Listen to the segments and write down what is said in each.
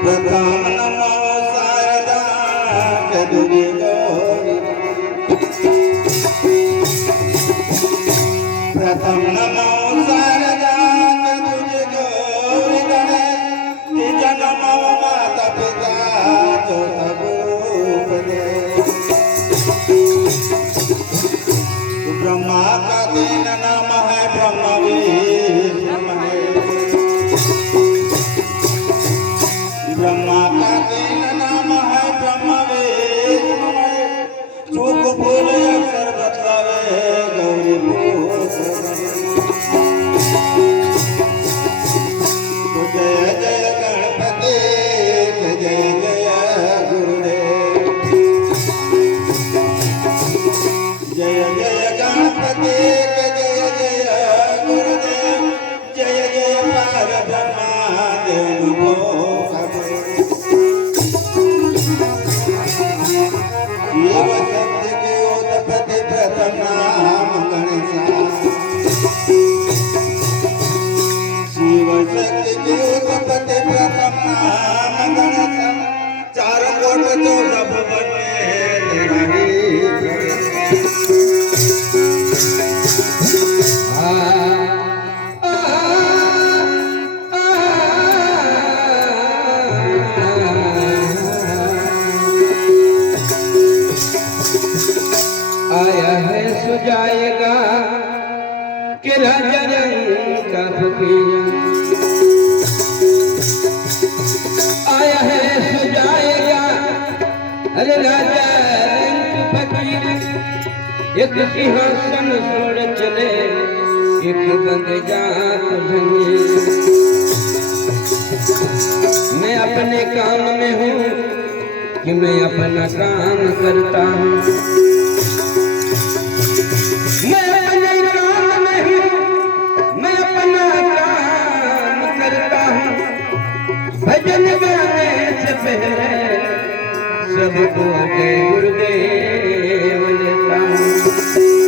प्रथम नमो शारदा के दुर्गे गौरी प्रथम नमो शारदा के दुर्गे गौरी गणेश तिज नमो माता पिता चौथा गुरु दे ब्रह्मा का तीन नाम है ब्रह्म विष्णु ब्रह्मा का तीन नाम है ब्रह्म विष्णु चूक फूल अक्षर बतलावे गौरी तो जय जय गणपति जय जय गुरुदेव जय जय गणपति जय जय गुरुदेव जय जय पार ब्रह्मा देव शिव शक्ति के उत्पत्ति प्रथम नाम गणेश शिव शक्ति के उत्पत्ति प्रथम नाम गणेश 4 कोट 14 भुवन में तेरा ही आया है सुजाएगा कि राजा रंग का फकीर आया है सुजाएगा अरे राजा रंग फकीर एक सिंहासन छोड़ चले एक बंद जात जमीन मैं अपने काम में हूँ कि मैं अपना काम करता हूँ मैं अपने काम में हूँ मैं अपना काम करता हूँ भजन गाने से पहले सबको जय गुरुदेव लेता हूँ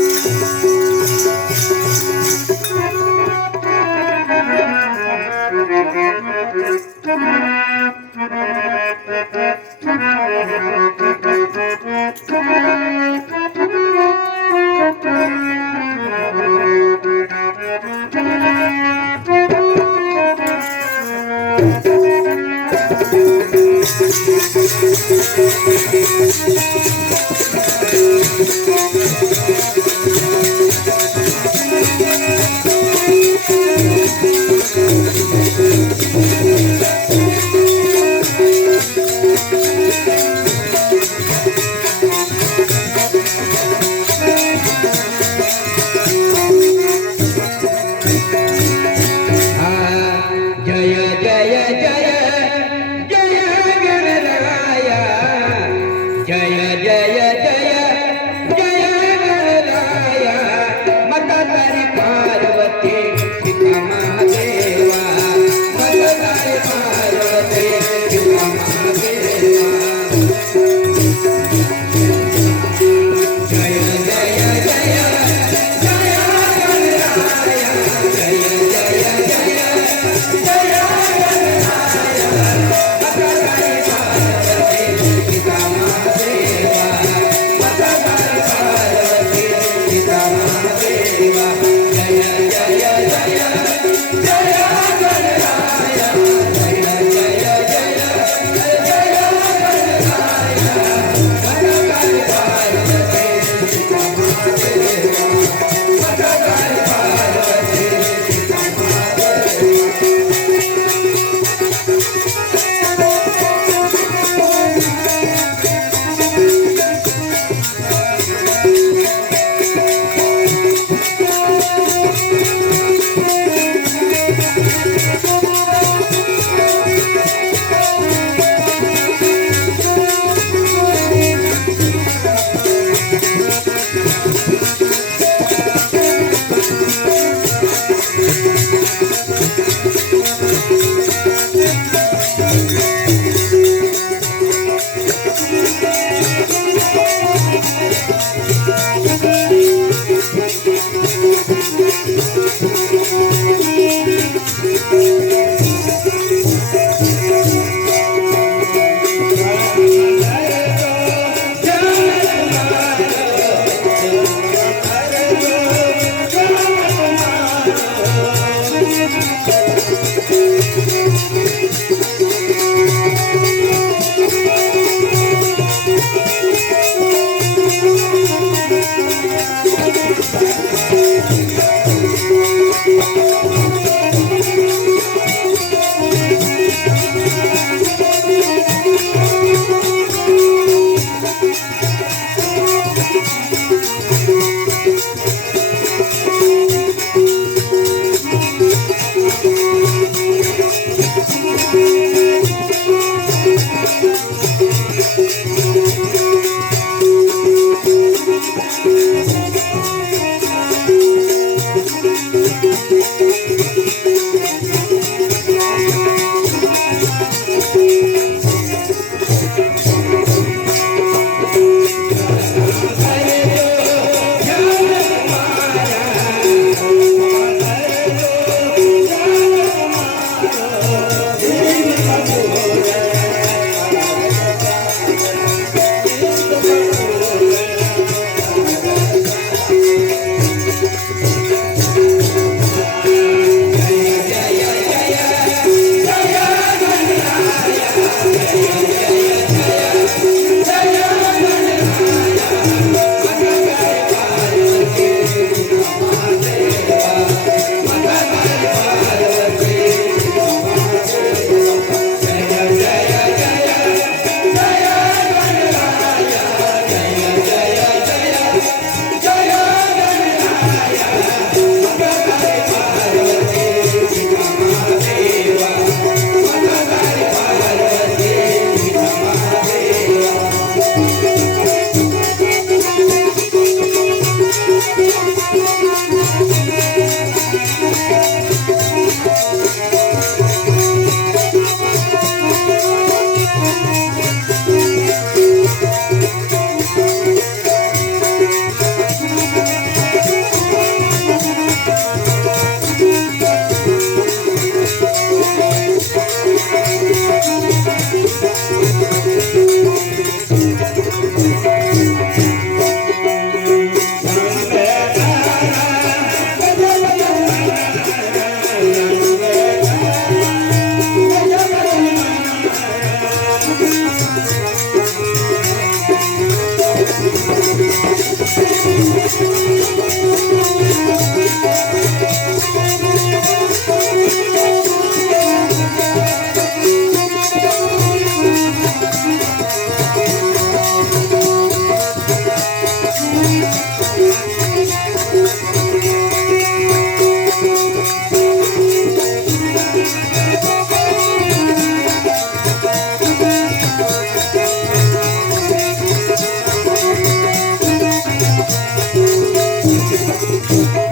रे